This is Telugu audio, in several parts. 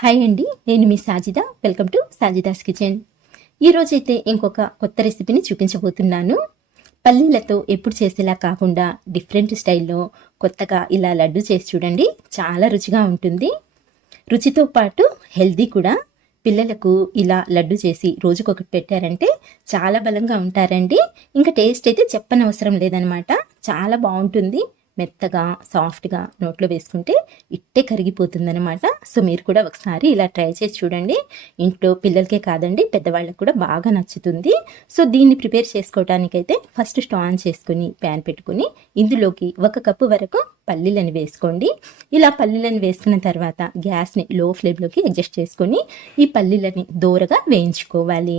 హాయ్ అండి, నేను మీ Sajida. Welcome to Sajida's kitchen. ఈరోజైతే ఇంకొక కొత్త రెసిపీని చూపించబోతున్నాను. పల్లీలతో ఎప్పుడు చేసేలా కాకుండా డిఫరెంట్ స్టైల్లో కొత్తగా ఇలా లడ్డు చేసి చూడండి. చాలా రుచిగా ఉంటుంది. రుచితో పాటు హెల్దీ కూడా. పిల్లలకు ఇలా లడ్డు చేసి రోజుకొకటి పెట్టారంటే చాలా బలంగా ఉంటారండి. ఇంకా టేస్ట్ అయితే చెప్పనవసరం లేదనమాట. చాలా బాగుంటుంది. మెత్తగా సాఫ్ట్గా నోట్లో వేసుకుంటే ఇట్టే కరిగిపోతుందనమాట. సో మీరు కూడా ఒకసారి ఇలా ట్రై చేసి చూడండి. ఇంట్లో పిల్లలకే కాదండి, పెద్దవాళ్ళకి కూడా బాగా నచ్చుతుంది. సో దీన్ని ప్రిపేర్ చేసుకోవడానికైతే ఫస్ట్ స్టవ్ ఆన్ చేసుకుని ప్యాన్ పెట్టుకుని ఇందులోకి 1 కప్పు వరకు పల్లీలను వేసుకోండి. ఇలా పల్లీలను వేసుకున్న తర్వాత గ్యాస్ని లో ఫ్లేమ్లోకి అడ్జస్ట్ చేసుకొని ఈ పల్లీలని దోరగా వేయించుకోవాలి.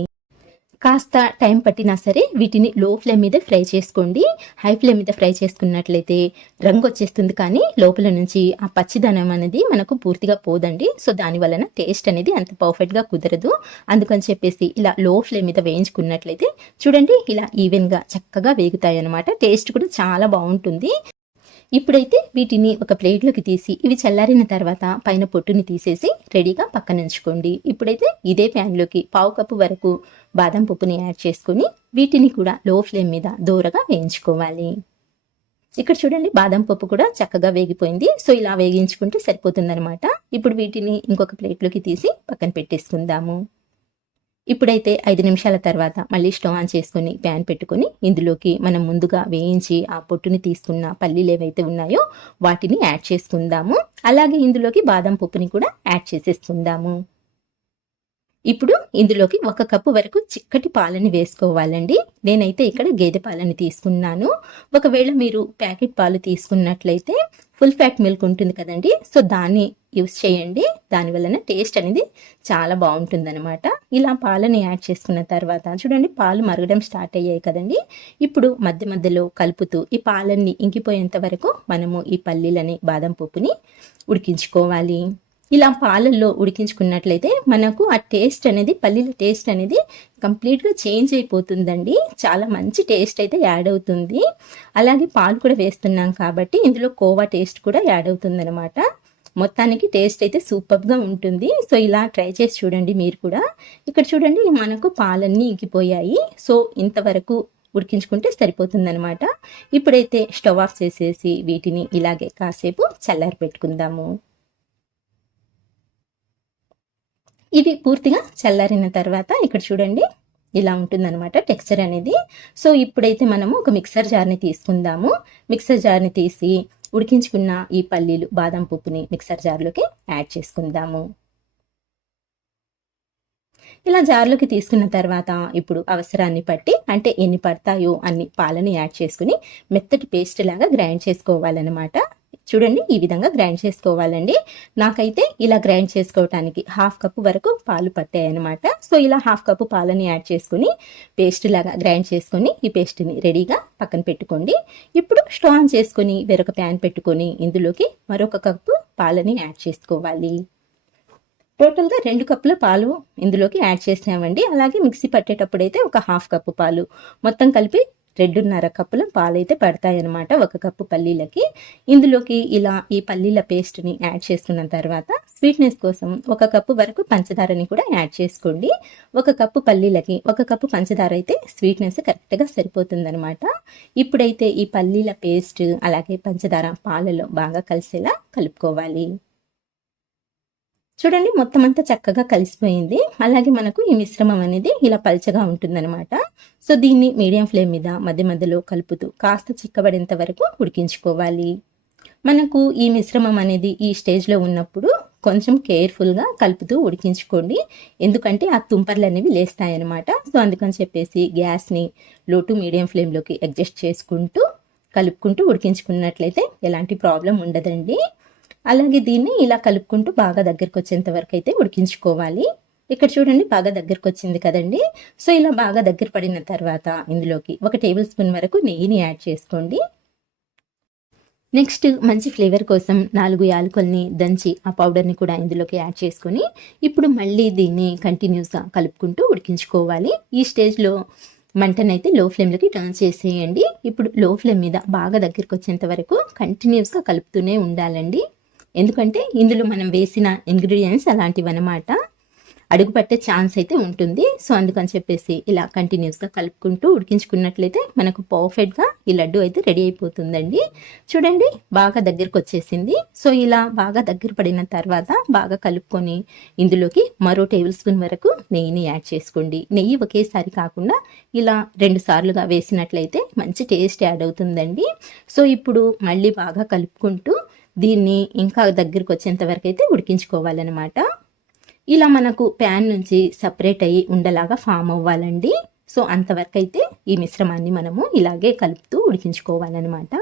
కాస్త టైం పట్టినా సరే వీటిని లో ఫ్లేమ్ మీద ఫ్రై చేసుకోండి. హై ఫ్లేమ్ మీద ఫ్రై చేసుకున్నట్లయితే రంగు వచ్చేస్తుంది, కానీ లోపల నుంచి ఆ పచ్చిదనం అనేది మనకు పూర్తిగా పోదండి. సో దాని వలన టేస్ట్ అనేది అంత పర్ఫెక్ట్గా కుదరదు. అందుకని చెప్పేసి ఇలా లో ఫ్లేమ్ మీద వేయించుకున్నట్లయితే చూడండి, ఇలా ఈవెన్గా చక్కగా వేగుతాయి అన్నమాట. టేస్ట్ కూడా చాలా బాగుంటుంది. ఇప్పుడైతే వీటిని ఒక ప్లేట్లోకి తీసి ఇవి చల్లారిన తర్వాత పైన పొట్టుని తీసేసి రెడీగా పక్కన ఉంచుకోండి. ఇప్పుడైతే ఇదే ప్యాన్లోకి 1/2 కప్పు వరకు బాదం పప్పుని యాడ్ చేసుకుని వీటిని కూడా లో ఫ్లేమ్ మీద దూరగా వేయించుకోవాలి. ఇక్కడ చూడండి, బాదం పప్పు కూడా చక్కగా వేగిపోయింది. సో ఇలా వేగించుకుంటే సరిపోతుందనమాట. ఇప్పుడు వీటిని ఇంకొక ప్లేట్లోకి తీసి పక్కన పెట్టేసుకుందాము. ఇప్పుడైతే 5 నిమిషాల తర్వాత మళ్ళీ స్టవ్ ఆన్ చేసుకుని ప్యాన్ పెట్టుకుని ఇందులోకి మనం ముందుగా వేయించి ఆ పొట్టుని తీసుకున్న పల్లీలు ఏవైతే ఉన్నాయో వాటిని యాడ్ చేసుకుందాము. అలాగే ఇందులోకి బాదం పప్పుని కూడా యాడ్ చేసేసుకుందాము. ఇప్పుడు ఇందులోకి 1 కప్పు వరకు చిక్కటి పాలని వేసుకోవాలండి. నేనైతే ఇక్కడ గేదె పాలని తీసుకున్నాను. ఒకవేళ మీరు ప్యాకెట్ పాలు తీసుకున్నట్లయితే ఫుల్ ఫ్యాట్ మిల్క్ ఉంటుంది కదండి, సో దాన్ని యూస్ చేయండి. దాని వలన టేస్ట్ అనేది చాలా బాగుంటుందన్నమాట. ఇలా పాలని యాడ్ చేసుకున్న తర్వాత చూడండి, పాలు మరగడం స్టార్ట్ అయ్యాయి కదండి. ఇప్పుడు మధ్య మధ్యలో కలుపుతూ ఈ పాలన్నీ ఇంకిపోయేంత వరకు మనము ఈ పల్లీలని బాదం పప్పుని ఉడికించుకోవాలి. ఇలా పాలల్లో ఉడికించుకున్నట్లయితే మనకు ఆ టేస్ట్ అనేది, పల్లీల టేస్ట్ అనేది కంప్లీట్గా చేంజ్ అయిపోతుందండి. చాలా మంచి టేస్ట్ అయితే యాడ్ అవుతుంది. అలాగే పాలు కూడా వేస్తున్నాం కాబట్టి ఇందులో కోవా టేస్ట్ కూడా యాడ్ అవుతుంది అనమాట. మొత్తానికి టేస్ట్ అయితే సూపర్గా ఉంటుంది. సో ఇలా ట్రై చేసి చూడండి మీరు కూడా. ఇక్కడ చూడండి, మనకు పాలన్నీ ఇంకిపోయాయి. సో ఇంతవరకు ఉడికించుకుంటే సరిపోతుందనమాట. ఇప్పుడైతే స్టవ్ ఆఫ్ చేసేసి వీటిని ఇలాగే కాసేపు చల్లారి పెట్టుకుందాము. ఇవి పూర్తిగా చల్లారిన తర్వాత ఇక్కడ చూడండి, ఇలా ఉంటుందన్నమాట టెక్స్చర్ అనేది. సో ఇప్పుడైతే మనము ఒక మిక్సర్ జార్ని తీసుకుందాము. మిక్సర్ జార్ని తీసి ఉడికించుకున్న ఈ పల్లీలు బాదం పప్పుని మిక్సర్ జార్లోకి యాడ్ చేసుకుందాము. ఇలా జార్లోకి తీసుకున్న తర్వాత ఇప్పుడు అవసరాన్ని బట్టి, అంటే ఎన్ని పడతాయో అన్ని పాలని యాడ్ చేసుకుని మెత్తటి పేస్ట్ లాగా గ్రైండ్ చేసుకోవాలన్నమాట. చూడండి, ఈ విధంగా గ్రైండ్ చేసుకోవాలండి. నాకైతే ఇలా గ్రైండ్ చేసుకోవటానికి 1/2 కప్పు వరకు పాలు పట్టాయి అనమాట. సో ఇలా 1/2 కప్పు పాలని యాడ్ చేసుకుని పేస్ట్ లాగా గ్రైండ్ చేసుకొని ఈ పేస్ట్ని రెడీగా పక్కన పెట్టుకోండి. ఇప్పుడు స్టవ్ ఆన్ చేసుకొని వేరొక ప్యాన్ పెట్టుకొని ఇందులోకి మరొక కప్పు పాలని యాడ్ చేసుకోవాలి. టోటల్గా 2 కప్పుల పాలు ఇందులోకి యాడ్ చేసామండి. అలాగే మిక్సీ పట్టేటప్పుడైతే ఒక 1/2 కప్పు పాలు, మొత్తం కలిపి 2.5 కప్పుల పాలైతే పడతాయన్నమాట 1 కప్పు పల్లీలకి. ఇందులోకి ఇలా ఈ పల్లీల పేస్ట్ని యాడ్ చేసుకున్న తర్వాత స్వీట్నెస్ కోసం 1 కప్పు వరకు పంచదారని కూడా యాడ్ చేసుకోండి. 1 కప్పు పల్లీలకి 1 కప్పు పంచదార అయితే స్వీట్నెస్ కరెక్ట్గా సరిపోతుందనమాట. ఇప్పుడైతే ఈ పల్లీల పేస్ట్ అలాగే పంచదార పాలలో బాగా కలిసేలా కలుపుకోవాలి. చూడండి, మొత్తం అంతా చక్కగా కలిసిపోయింది. అలాగే మనకు ఈ మిశ్రమం అనేది ఇలా పల్చగా ఉంటుందన్నమాట. సో దీన్ని మీడియం ఫ్లేమ్ మీద మధ్య మధ్యలో కలుపుతూ కాస్త చిక్కబడేంత వరకు ఉడికించుకోవాలి. మనకు ఈ మిశ్రమం అనేది ఈ స్టేజ్లో ఉన్నప్పుడు కొంచెం కేర్ఫుల్గా కలుపుతూ ఉడికించుకోండి. ఎందుకంటే ఆ తుంపర్లు అనేవి లేస్తాయన్నమాట. సో అందుకని చెప్పేసి గ్యాస్ని లో టు మీడియం ఫ్లేమ్లోకి అడ్జస్ట్ చేసుకుంటూ కలుపుకుంటూ ఉడికించుకున్నట్లయితే ఎలాంటి ప్రాబ్లం ఉండదండి. అలాగే దీన్ని ఇలా కలుపుకుంటూ బాగా దగ్గరకు వచ్చేంత వరకు అయితే ఉడికించుకోవాలి. ఇక్కడ చూడండి, బాగా దగ్గరకు వచ్చింది కదండి. సో ఇలా బాగా దగ్గర పడిన తర్వాత ఇందులోకి 1 టేబుల్ స్పూన్ వరకు నెయ్యిని యాడ్ చేసుకోండి. నెక్స్ట్ మంచి ఫ్లేవర్ కోసం 4 యాలకుల్ని దంచి ఆ పౌడర్ని కూడా ఇందులోకి యాడ్ చేసుకొని ఇప్పుడు మళ్ళీ దీన్ని కంటిన్యూస్గా కలుపుకుంటూ ఉడికించుకోవాలి. ఈ స్టేజ్లో మంటనైతే లో ఫ్లేమ్లోకి టర్న్ చేసేయండి. ఇప్పుడు లో ఫ్లేమ్ మీద బాగా దగ్గరికి వచ్చేంత వరకు కంటిన్యూస్గా కలుపుతూనే ఉండాలండి. ఎందుకంటే ఇందులో మనం వేసిన ఇంగ్రీడియంట్స్ అలాంటివి అనమాట, అడుగు పట్టే ఛాన్స్ అయితే ఉంటుంది. సో అందుకని చెప్పేసి ఇలా కంటిన్యూస్గా కలుపుకుంటూ ఉడికించుకున్నట్లయితే మనకు పర్ఫెక్ట్గా ఈ లడ్డు అయితే రెడీ అయిపోతుందండి. చూడండి బాగా దగ్గరకు వచ్చేసింది. సో ఇలా బాగా దగ్గర పడిన తర్వాత బాగా కలుపుకొని ఇందులోకి మరో టేబుల్ స్పూన్ వరకు నెయ్యిని యాడ్ చేసుకోండి. నెయ్యి ఒకేసారి కాకుండా ఇలా 2 సార్లుగా వేసినట్లయితే మంచి టేస్ట్ యాడ్ అవుతుందండి. సో ఇప్పుడు మళ్ళీ బాగా కలుపుకుంటూ దీన్ని ఇంకా దగ్గరకు వచ్చేంత వరకు అయితే ఉడికించుకోవాలన్నమాట. ఇలా మనకు ప్యాన్ నుంచి సపరేట్ అయ్యి ఉండలాగా ఫామ్ అవ్వాలండి. సో అంతవరకు అయితే ఈ మిశ్రమాన్ని మనము ఇలాగే కలుపుతూ ఉడికించుకోవాలన్నమాట.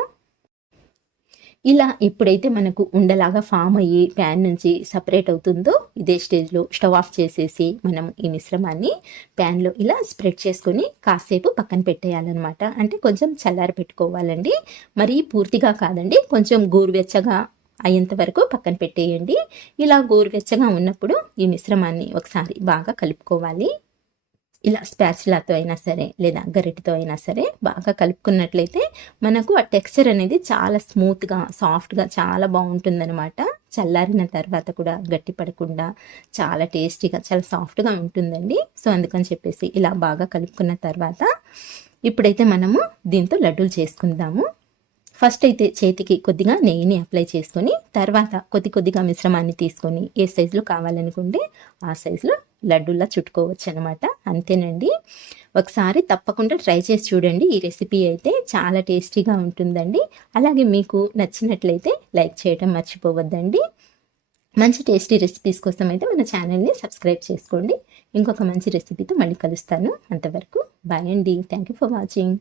ఇలా ఎప్పుడైతే మనకు ఉండలాగా ఫామ్ అయ్యి ప్యాన్ నుంచి సపరేట్ అవుతుందో ఇదే స్టేజ్లో స్టవ్ ఆఫ్ చేసేసి మనం ఈ మిశ్రమాన్ని ప్యాన్లో ఇలా స్ప్రెడ్ చేసుకొని కాసేపు పక్కన పెట్టేయాలన్నమాట. అంటే కొంచెం చల్లారి పెట్టుకోవాలండి, మరీ పూర్తిగా కాదండి, కొంచెం గోరువెచ్చగా అయ్యేంత వరకు పక్కన పెట్టేయండి. ఇలా గోరువెచ్చగా ఉన్నప్పుడు ఈ మిశ్రమాన్ని ఒకసారి బాగా కలుపుకోవాలి. ఇలా స్పాచులాతో అయినా సరే లేదా గరిటెతో అయినా సరే బాగా కలుపుకున్నట్లయితే మనకు ఆ టెక్స్చర్ అనేది చాలా స్మూత్గా సాఫ్ట్గా చాలా బాగుంటుందన్నమాట. చల్లారిన తర్వాత కూడా గట్టి పడకుండా చాలా టేస్టీగా చాలా సాఫ్ట్గా ఉంటుందండి. సో అందుకని చెప్పేసి ఇలా బాగా కలుపుకున్న తర్వాత ఇప్పుడైతే మనము దీంతో లడ్డూలు చేసుకుందాము. ఫస్ట్ అయితే చేతికి కొద్దిగా నెయ్యిని అప్లై చేసుకొని తర్వాత కొద్దిగా మిశ్రమాన్ని తీసుకొని ఏ సైజులో కావాలనుకుంటే ఆ సైజులో లడ్డూలా చుట్టుకోవచ్చు అనమాట. అంతేనండి, ఒకసారి తప్పకుండా ట్రై చేసి చూడండి. ఈ రెసిపీ అయితే చాలా టేస్టీగా ఉంటుందండి. అలాగే మీకు నచ్చినట్లయితే లైక్ చేయడం మర్చిపోవద్దండి. మంచి టేస్టీ రెసిపీస్ కోసం అయితే మన ఛానల్ని సబ్స్క్రైబ్ చేసుకోండి. ఇంకొక మంచి రెసిపీతో మళ్ళీ కలుస్తాను. అంతవరకు బాయ్ అండి. Thank you for watching.